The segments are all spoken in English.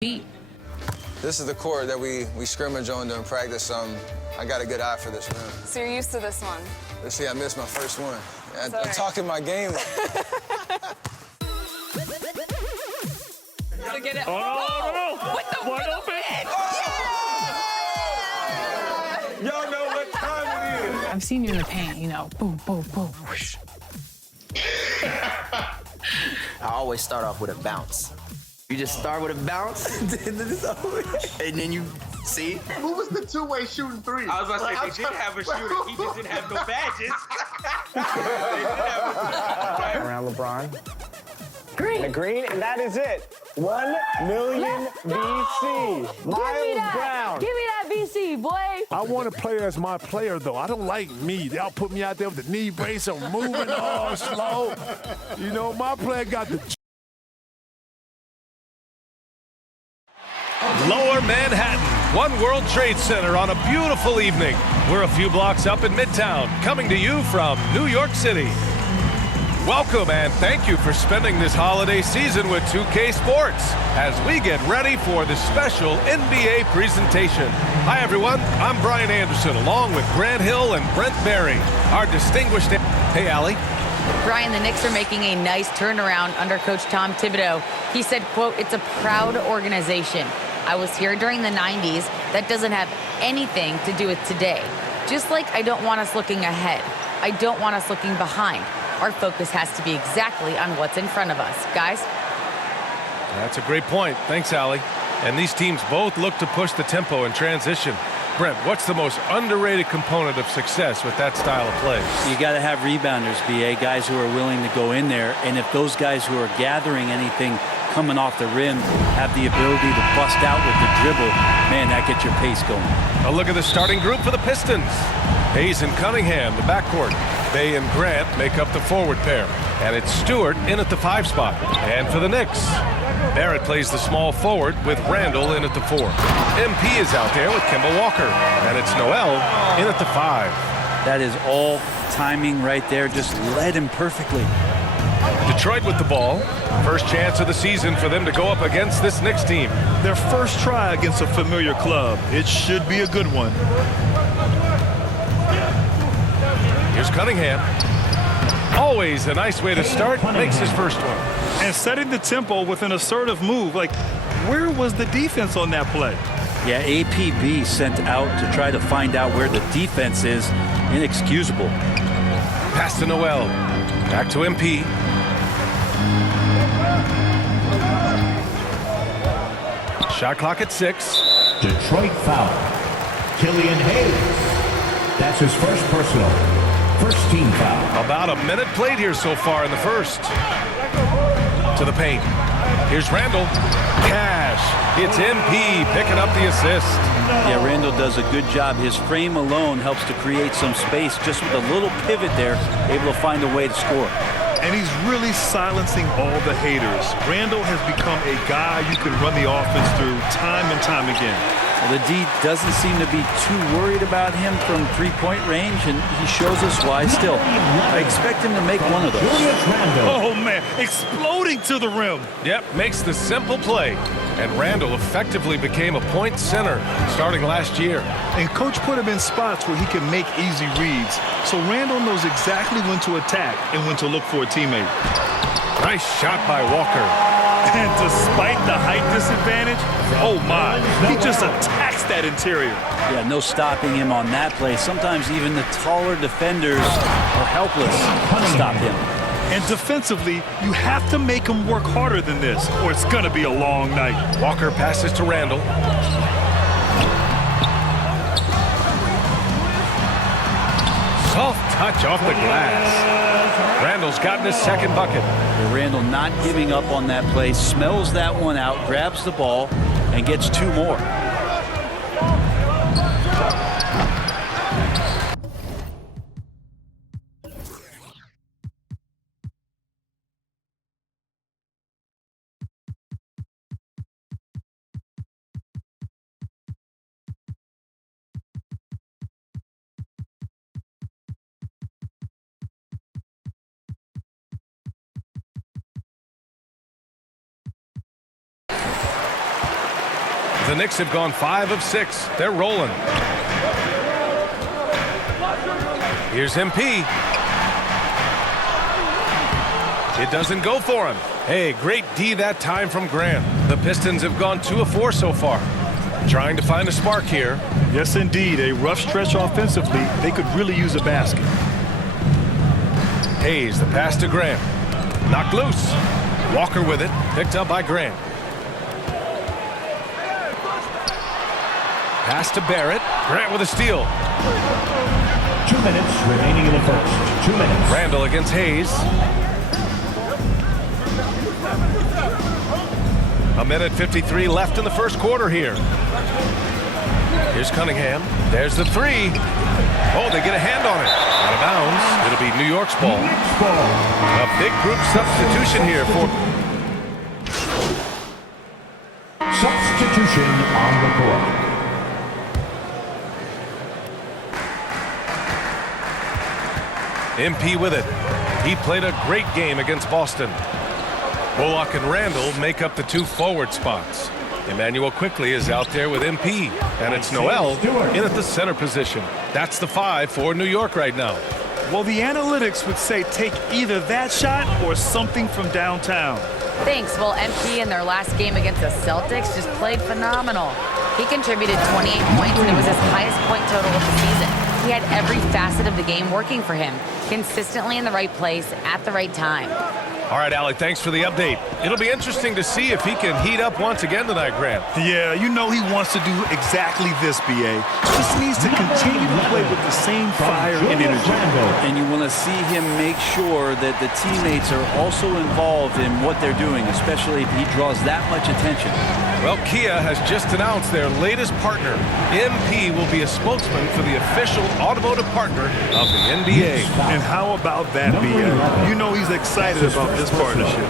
beat. This is the court that we scrimmage on during practice. I got a good eye for this rim. So you're used to this one? Let's see, I missed my first one. I'm right. talking my game. To get it. Oh, no. With the Wide open. Y'all know what time it is. I've seen you in the paint, you know, boom, boom, boom, whoosh. I always start off with a bounce. You just start with a bounce, and then you see. Who was the two-way shooting three? I was about to say, they did have a shooter. He just didn't have no badges. Around LeBron. Green. The green, and that is it. 1 million VC. Miles Brown. Give me that VC, boy. I want to play as my player, though. I don't like me. They'll put me out there with the knee brace. I'm moving all slow. You know, my player got the... Lower Manhattan, One World Trade Center on a beautiful evening. We're a few blocks up in Midtown, coming to you from New York City. Welcome and thank you for spending this holiday season with 2K Sports as we get ready for the special NBA presentation. Hi everyone, I'm Brian Anderson along with Grant Hill and Brent Berry, our distinguished... Hey Allie. Brian, the Knicks are making a nice turnaround under Coach Tom Thibodeau. He said, quote, "It's a proud organization. I was here during the 90s. That doesn't have anything to do with today. Just like I don't want us looking ahead. I don't want us looking behind. Our focus has to be exactly on what's in front of us. Guys?" That's a great point. Thanks, Allie. And these teams both look to push the tempo in transition. Brent, what's the most underrated component of success with that style of play? You got to have rebounders, BA, guys who are willing to go in there. And if those guys who are gathering anything coming off the rim have the ability to bust out with the dribble, man, that gets your pace going. A look at the starting group for the Pistons. Hayes and Cunningham, the backcourt. Bay and Grant make up the forward pair. And it's Stewart in at the 5 spot. And for the Knicks, Barrett plays the small forward with Randall in at the 4. MP is out there with Kemba Walker. And it's Noel in at the 5. That is all timing right there. Just led him perfectly. Detroit with the ball. First chance of the season for them to go up against this Knicks team. Their first try against a familiar club. It should be a good one. Here's Cunningham. Always a nice way to start. Makes his first one. And setting the tempo with an assertive move. Like, where was the defense on that play? Yeah, APB sent out to try to find out where the defense is. Inexcusable. Pass to Noel. Back to MP. Shot clock at 6. Detroit foul. Killian Hayes. That's his first personal. First team foul. About a minute played here so far in the first. To the paint. Here's Randall. Cash. It's MP picking up the assist. Yeah, Randall does a good job. His frame alone helps to create some space. Just with a little pivot there, able to find a way to score. And he's really silencing all the haters. Randall has become a guy you can run the offense through time and time again. Well, the D doesn't seem to be too worried about him from three-point range, and he shows us why still. I expect him to make one of those. Oh, man, exploding to the rim. Yep, makes the simple play. And Randall effectively became a point center starting last year. And Coach put him in spots where he can make easy reads. So Randall knows exactly when to attack and when to look for a teammate. Nice shot by Walker. And despite the height disadvantage, oh my, he just attacks that interior. Yeah, no stopping him on that play. Sometimes even the taller defenders are helpless to stop him. And defensively, you have to make him work harder than this, or it's going to be a long night. Walker passes to Randall. Soft touch off the glass. Randall's gotten his second bucket. Randall not giving up on that play, smells that one out, grabs the ball, and gets 2 more. The Knicks have gone 5 of 6. They're rolling. Here's MP. It doesn't go for him. Hey, great D that time from Grant. The Pistons have gone 2 of 4 so far. Trying to find a spark here. Yes, indeed. A rough stretch offensively. They could really use a basket. Hayes, the pass to Grant. Knocked loose. Walker with it. Picked up by Grant. Pass to Barrett. Grant with a steal. 2 minutes remaining in the first. 2 minutes. Randall against Hayes. A minute 53 left in the first quarter here. Here's Cunningham. There's the three. Oh, they get a hand on it. Out of bounds. It'll be New York's ball. A big group substitution here for... Substitution on the court. MP with it. He played a great game against Boston. Bullock and Randall make up the 2 forward spots. Emmanuel quickly is out there with MP. And it's Noel in at the center position. That's the 5 for New York right now. Well, the analytics would say take either that shot or something from downtown. Thanks. Well, MP in their last game against the Celtics just played phenomenal. He contributed 28 points, and it was his highest point total of the season. He had every facet of the game working for him, consistently in the right place at the right time. All right, Allie, thanks for the update. It'll be interesting to see if he can heat up once again tonight, Grant. Yeah, you know he wants to do exactly this, BA. Just needs to continue to play with the same fire and energy. And you want to see him make sure that the teammates are also involved in what they're doing, especially if he draws that much attention. Well, Kia has just announced their latest partner. MP will be a spokesman for the official automotive partner of the NBA. And how about that, BA? You know he's excited about this partnership.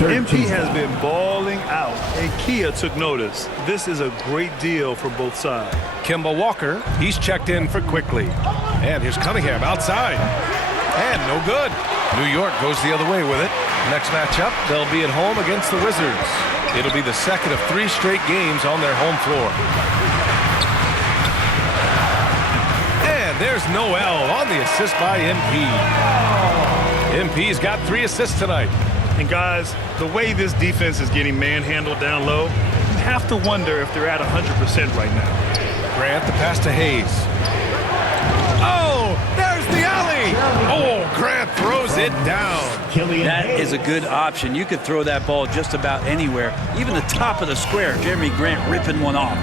MP has been balling out, and Kia took notice. This is a great deal for both sides. Kemba Walker, he's checked in for quickly. And here's Cunningham outside. And no good. New York goes the other way with it. Next matchup, they'll be at home against the Wizards. It'll be the second of 3 straight games on their home floor. And there's Noel on the assist by MP. MP's got 3 assists tonight. And guys, the way this defense is getting manhandled down low, you have to wonder if they're at 100% right now. Grant, the pass to Hayes. Oh, there's the alley. Oh, Grant throws it down. That is a good option. You could throw that ball just about anywhere, even the top of the square. Jeremy Grant ripping one off.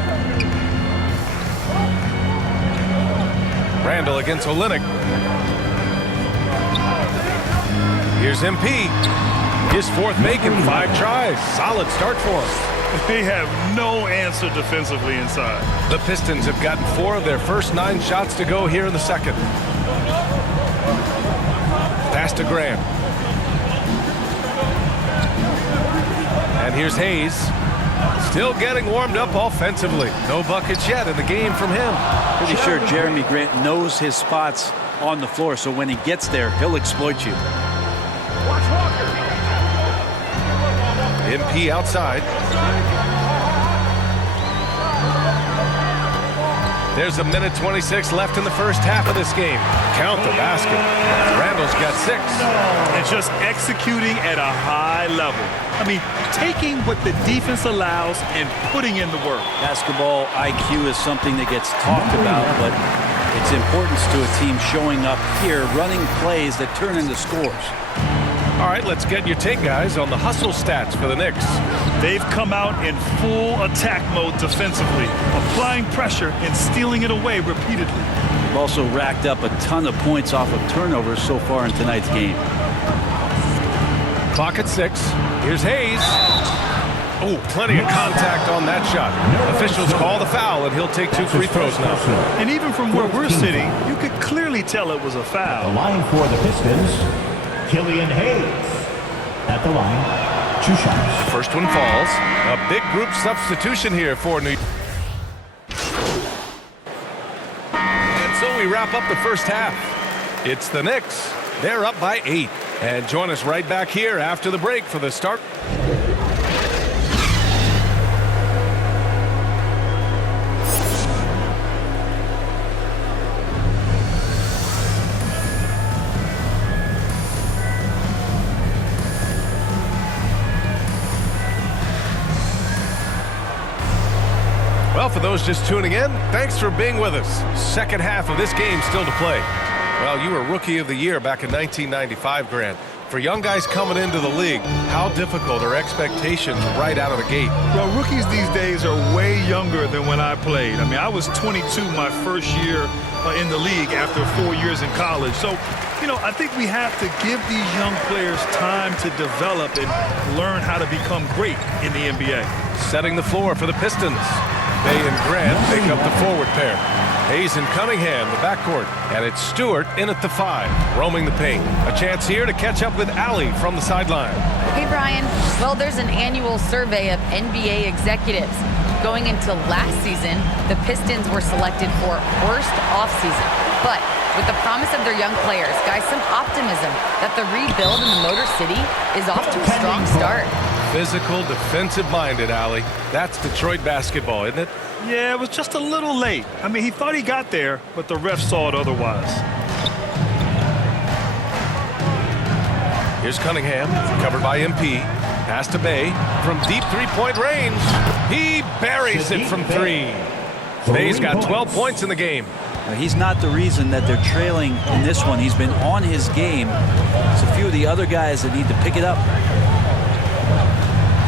Randall against Olynyk. Here's MP. His 4th make in 5 tries. Solid start for him. They have no answer defensively inside. The Pistons have gotten 4 of their first 9 shots to go here in the second. Pass to Grant. And here's Hayes. Still getting warmed up offensively. No buckets yet in the game from him. Pretty sure Jeremy Grant knows his spots on the floor, so when he gets there, he'll exploit you. MP outside. There's a minute 26 left in the first half of this game. Count the basket. Randall's got 6. And just executing at a high level. I mean, taking what the defense allows and putting in the work. Basketball IQ is something that gets talked about, but its importance to a team showing up here, running plays that turn into scores. All right, let's get your take, guys, on the hustle stats for the Knicks. They've come out in full attack mode defensively, applying pressure and stealing it away repeatedly. They've also racked up a ton of points off of turnovers so far in tonight's game. Clock at 6. Here's Hayes. Oh, plenty of contact on that shot. Officials call the foul, and he'll take 2 free throws now. And even from where we're sitting, you could clearly tell it was a foul. The line for the Pistons, Killian Hayes. At the line, 2 shots. First one falls. A big group substitution here for New York. And so we wrap up the first half. It's the Knicks. They're up by 8. And join us right back here after the break for the start. those just tuning in, thanks for being with us. Second half of this game still to play. Well, you were Rookie of the Year back in 1995, Grant. For young guys coming into the league, how difficult are expectations right out of the gate? Well, rookies these days are way younger than when I played. I mean, I was 22 my first year in the league after 4 years in college. So, you know, I think we have to give these young players time to develop and learn how to become great in the NBA. Setting the floor for the Pistons. Bay and Grant make up the forward pair. Hayes and Cunningham, the backcourt. And it's Stewart in at the 5, roaming the paint. A chance here to catch up with Allie from the sideline. Hey, Brian. Well, there's an annual survey of NBA executives. Going into last season, the Pistons were selected for worst offseason. But with the promise of their young players, guys, some optimism that the rebuild in the Motor City is off to a strong start. Physical, defensive-minded, Allie. That's Detroit basketball, isn't it? Yeah, it was just a little late. I mean, he thought he got there, but the ref saw it otherwise. Here's Cunningham, covered by MP. Pass to Bay from deep three-point range. He buries it from 3. Bay's got 12 points in the game. He's not the reason that they're trailing in this one. He's been on his game. It's a few of the other guys that need to pick it up.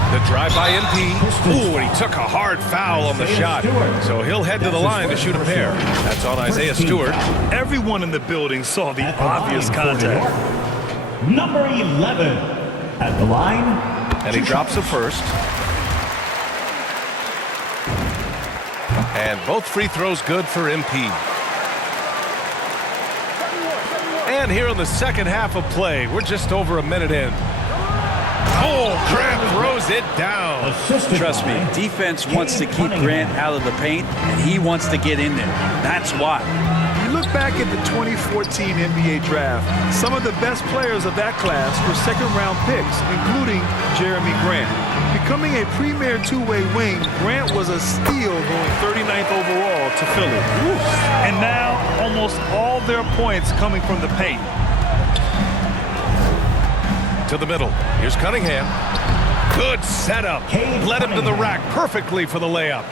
The drive by MP. Ooh, and he took a hard foul on the shot. So he'll head to the line to shoot a pair. That's on Isaiah Stewart. Everyone in the building saw the obvious contact. Number 11 at the line. And he drops the first. And both free throws good for MP. And here in the second half of play, we're just over a minute in. Oh, Grant throws it down. Trust me, defense wants to keep Grant out of the paint, and he wants to get in there. That's why. You look back at the 2014 NBA draft, some of the best players of that class were second-round picks, including Jeremy Grant. Becoming a premier two-way wing, Grant was a steal going 39th overall to Philly. And now, almost all their points coming from the paint. To the middle. Here's Cunningham. Good setup. Led him to the rack perfectly for the layup.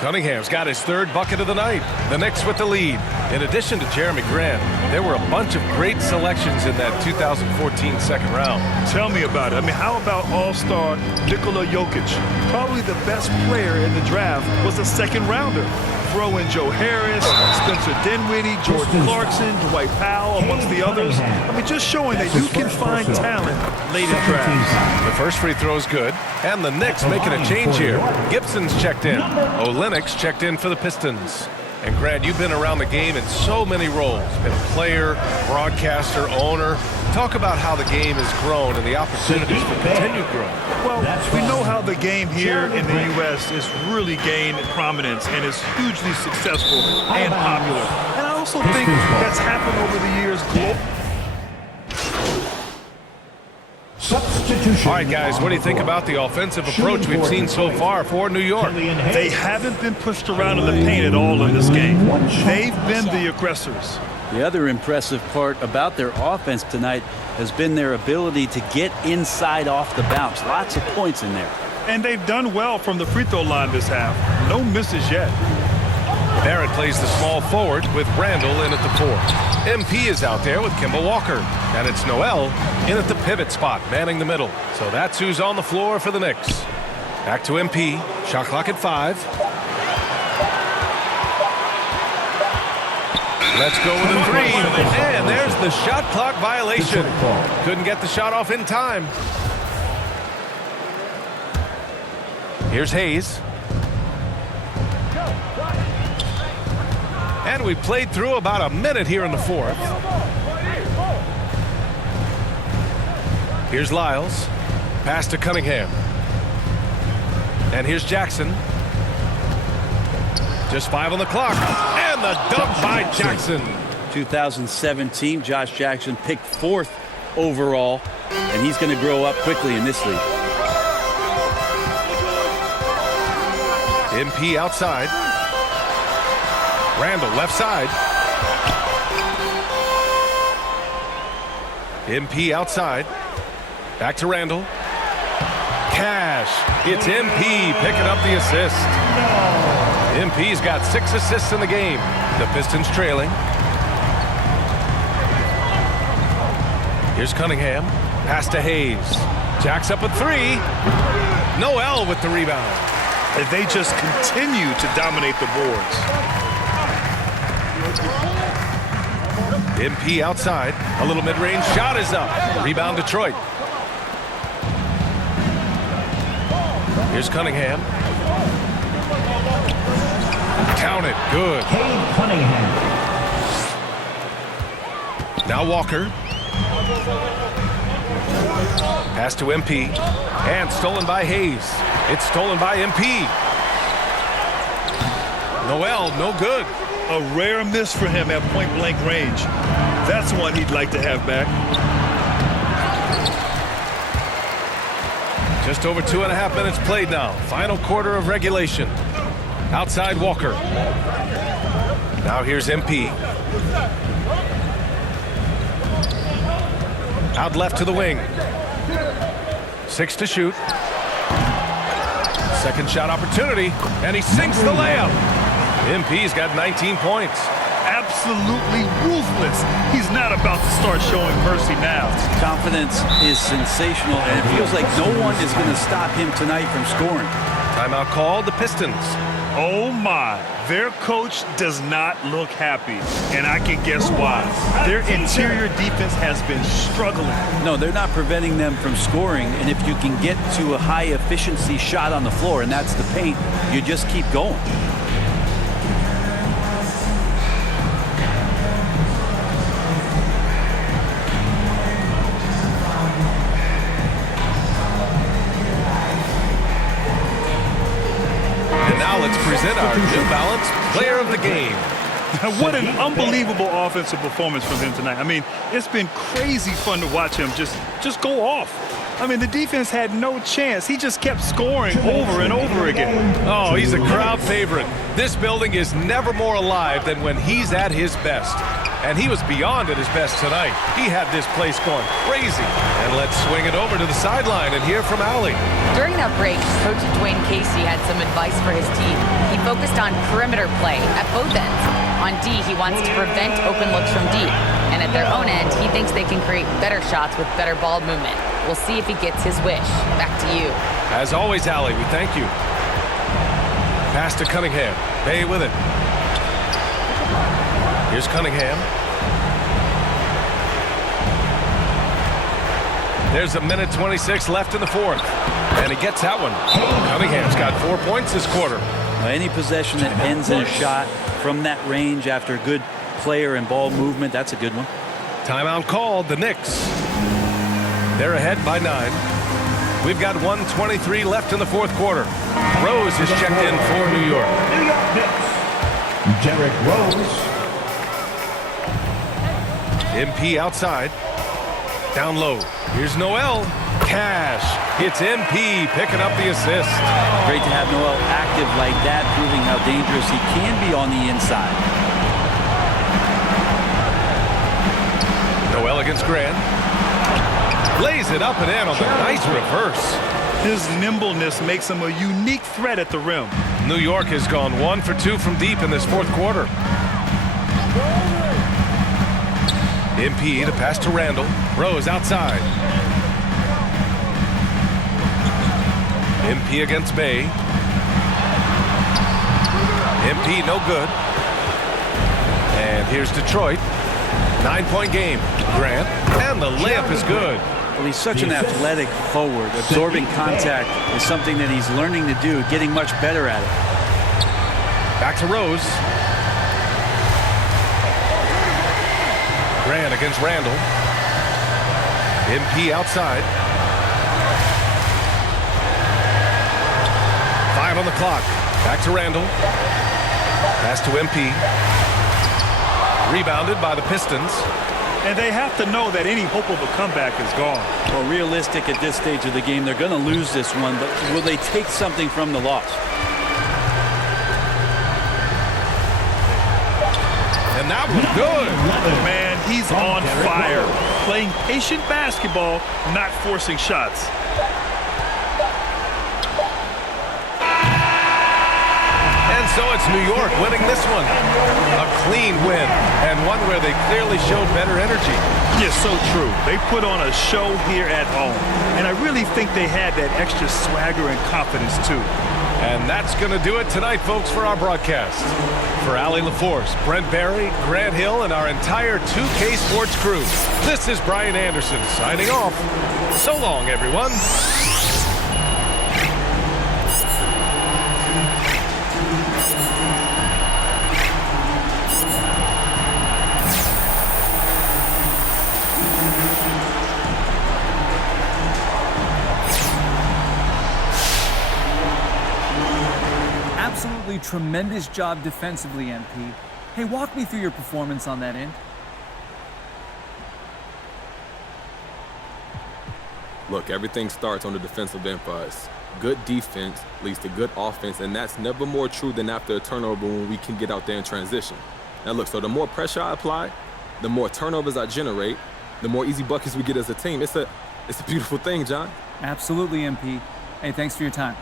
Cunningham's got his 3rd bucket of the night. The Knicks with the lead. In addition to Jeremy Grant, there were a bunch of great selections in that 2014 second round. Tell me about it. I mean, how about all-star Nikola Jokic? Probably the best player in the draft was a second rounder. Throw in Joe Harris, Spencer Dinwiddie, Jordan Clarkson, Dwight Powell, amongst the others. I mean, just showing that you can find talent late in drafts. The first free throw is good, and the Knicks making a change here. Gibson's checked in. Olenek's checked in for the Pistons. And Grant, you've been around the game in so many roles. Been a player, broadcaster, owner. Talk about how the game has grown and the opportunities for continued growth. Well, we know how the game here in the U.S. has really gained prominence and is hugely successful and popular. And I also think that's happened over the years globally. All right, guys, what do you think about the offensive approach we've seen so far for New York? They haven't been pushed around in the paint at all in this game. They've been the aggressors. The other impressive part about their offense tonight has been their ability to get inside off the bounce. Lots of points in there. And they've done well from the free throw line this half. No misses yet. Barrett plays the small forward with Randall in at the 4. MP is out there with Kemba Walker. And it's Noel in at the pivot spot, manning the middle. So that's who's on the floor for the Knicks. Back to MP. Shot clock at 5. Let's go with a 3. And there's the shot clock violation. Couldn't get the shot off in time. Here's Hayes. And we played through about a minute here in the 4th. Here's Lyles. Pass to Cunningham. And here's Jackson. Just 5 on the clock. And the dunk by Jackson. 2017, Josh Jackson picked 4th overall, and he's going to grow up quickly in this league. MP outside. Randall left side. MP outside. Back to Randall. Cash. It's MP picking up the assist. MP's got 6 assists in the game. The Pistons trailing. Here's Cunningham. Pass to Hayes. Jacks up a 3. Noel with the rebound. And they just continue to dominate the boards. MP outside. A little mid-range shot is up. Rebound Detroit. Here's Cunningham. Count it. Good. Cade Cunningham. Now Walker. Pass to MP. And stolen by Hayes. It's stolen by MP. Noel, no good. A rare miss for him at point-blank range. That's one he'd like to have back. Just over 2.5 minutes played now. Final quarter of regulation. Outside Walker. Now here's MP. Out left to the wing. 6 to shoot. Second shot opportunity, and he sinks the layup. MP's got 19 points. Absolutely ruthless. He's not about to start showing mercy now. Confidence is sensational, and it feels like no one is going to stop him tonight from scoring. Timeout called, the Pistons. Oh my, their coach does not look happy, and I can guess why. Their interior defense has been struggling. No, they're not preventing them from scoring, and if you can get to a high efficiency shot on the floor, and that's the paint, you just keep going. Let's present our New Balance Player of the Game. What an unbelievable offensive performance from him tonight. I mean, it's been crazy fun to watch him just go off. I mean, the defense had no chance. He just kept scoring over and over again. Oh, he's a crowd favorite. This building is never more alive than when he's at his best. And he was beyond at his best tonight. He had this place going crazy. And let's swing it over to the sideline and hear from Allie. During that break, Coach Dwayne Casey had some advice for his team. He focused on perimeter play at both ends. On D, he wants to prevent open looks from deep. And at their own end, he thinks they can create better shots with better ball movement. We'll see if he gets his wish. Back to you. As always, Allie, we thank you. Pass to Cunningham. Bay with it. Here's Cunningham. There's 1:26 left in the fourth. And he gets that one. Cunningham's got 4 points this quarter. Any possession that ends in a shot from that range after a good player and ball movement, that's a good one. Timeout called, the Knicks. They're ahead by 9. We've got 1:23 left in the fourth quarter. Rose is checked in for New York. New York Knicks. Derrick Rose. MP outside. Down low. Here's Noel. Cash. It's MP picking up the assist. Great to have Noel active like that, proving how dangerous he can be on the inside. Noel against Grant. Lays it up and in on the nice reverse. His nimbleness makes him a unique threat at the rim. New York has gone 1 for 2 from deep in this fourth quarter. MP to pass to Randall. Rose outside. MP against Bay. MP no good. And here's Detroit. 9-point game. Grant. And the layup is good. Well, he's such an athletic forward. Absorbing contact is something that he's learning to do, getting much better at it. Back to Rose. Grant against Randall. MP outside. 5 on the clock. Back to Randall. Pass to MP. Rebounded by the Pistons. And they have to know that any hope of a comeback is gone. Well, realistic at this stage of the game, they're going to lose this one, but will they take something from the loss? And that was good. Man, he's on fire. Playing patient basketball, not forcing shots. And So it's New York winning this one. A clean win, and one where they clearly showed better energy. Yeah, so true. They put on a show here at home, and I really think they had that extra swagger and confidence, too. And that's going to do it tonight, folks, for our broadcast. For Allie LaForce, Brent Barry, Grant Hill, and our entire 2K Sports crew, this is Brian Anderson signing off. So long, everyone. Absolutely tremendous job defensively, MP. Hey, walk me through your performance on that end. Look, everything starts on the defensive end for us. Good defense leads to good offense, and that's never more true than after a turnover when we can get out there and transition. Now look, so the more pressure I apply, the more turnovers I generate, the more easy buckets we get as a team. It's a beautiful thing, John. Absolutely, MP. Hey, thanks for your time.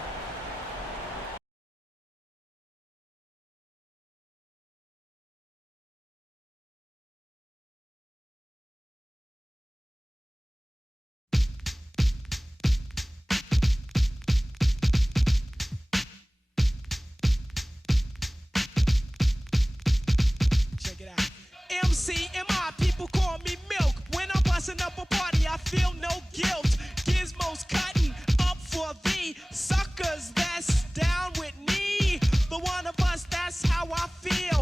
People call me Milk. When I'm busting up a party, I feel no guilt. Gizmos cutting up for the suckers that's down with me. The one of us, that's how I feel.